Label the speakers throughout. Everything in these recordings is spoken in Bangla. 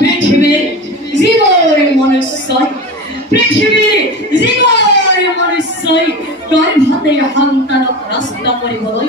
Speaker 1: পৃথিবীর জীবর মনুষ্যই পৃথিবীর জীবর মনুষ্যই তই ভাতে সন্তানক নষ্ট কৰিবলৈ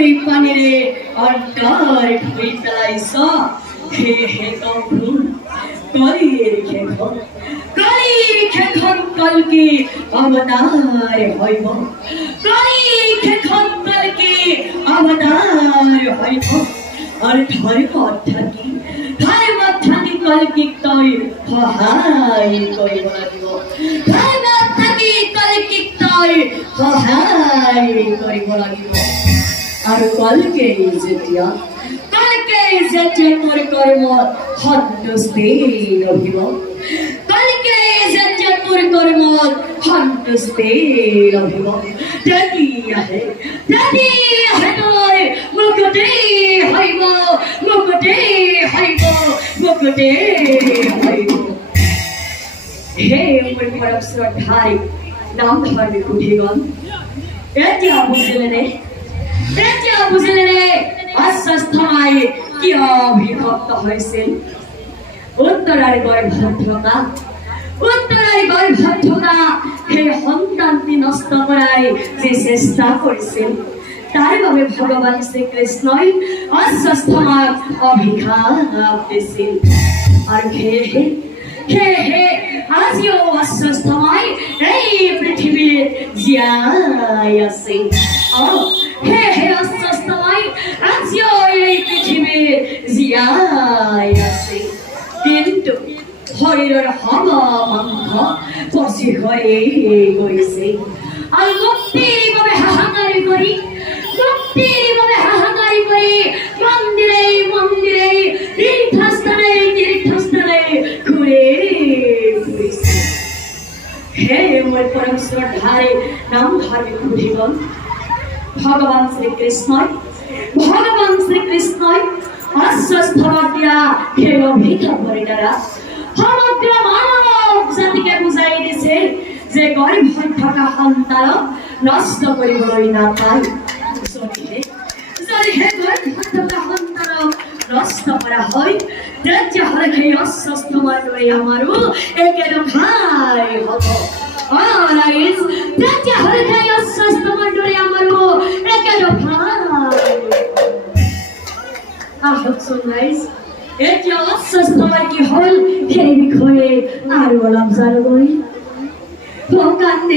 Speaker 1: ধুই কলিৰ শেষত কলিৰ শেষত কলকি অৱতাৰ হৈব কলিৰ শেষত কলকি অৱতাৰ হৈব আৰু ধৰ্মত থাকি ধৰ্মত থাকি কলকিক তই সহায় কৰিব লাগিব। ধৰ্মত থাকি কলকিক তই সহায় কৰিব লাগিব। আৰু কলকে যেতিয়া কলকে যেতিয়া তোৰ কৰ্মত সন্তুষ্টি ৰহিব কলকে যেতিয়া তোৰ কৰ্মত সন্তুষ্টি ৰহিব তেতিয়াহে তেতিয়াহে তোৰ মুকুতি হৈব মুকুতি হৈব মুকুতি হৈব হে মোৰ পৰম শ্ৰদ্ধাই নাম ধৰ্মী বুদ্ধিগণ এতিয়া বুজিলেনে এতিয়া বুজিলেনে অস্বস্থাই কিয় বিভক্ত হৈছিল উত্তৰাৰ গৰ্ভত থকা উত্তৰাৰ গৰ্ভত থকা সেই সন্তানটি নষ্ট কৰাই যি চেষ্টা কৰিছিল তাৰ বাবে ভগৱান শ্ৰীকৃষ্ণই অস্বস্থাক অভিশাপ দিছিল আৰু সেয়েহে সেয়েহে আজিও অস্বস্থমাই এই পৃথিৱীত জীয়াই আছে অ সেয়েহে অস্বস্থমাই আজিও এই পৃথিৱীত জীয়াই আছে। কিন্তু শৰীৰৰ সম পচি হৈয়ে গৈছে আৰু মুক্তিৰ বাবে হাহাকাৰী কৰি মুক্তিৰ বাবে হাহাকাৰী কৰি মন্দিৰে মন্দিৰে তীৰ্থস্থানে তীৰ্থস্থানে ঘূৰে ফুৰিছে হে মোৰ পৰম শ্ৰদ্ধাৰে নাম ধৰ্মী বুদ্ধিগণ ভগৱান শ্ৰীকৃষ্ণই অস্বস্থভাৱ দিয়া সেই অভিজ্ঞতাৰ দ্বাৰা সমগ্ৰ মানৱ জাতিকে বুজাই দিছে যে গৰ্ভত থকা সন্তানক নষ্ট কৰিবলৈ নাপায়। যদিহে যদিহে গৰ্ভত থকা সন্তানক নষ্ট কৰা হয় তেতিয়াহ'লে সেই অস্বস্থ মানুহে আমাৰো একেদম ভাই হ'ব। তেতিয়াহ'লে সেই অস্বস্থ আহকচোন গাইজ এতিয়া কি হ'ল সেই বিষয়ে অলপ জানিবলৈ ভগৱানে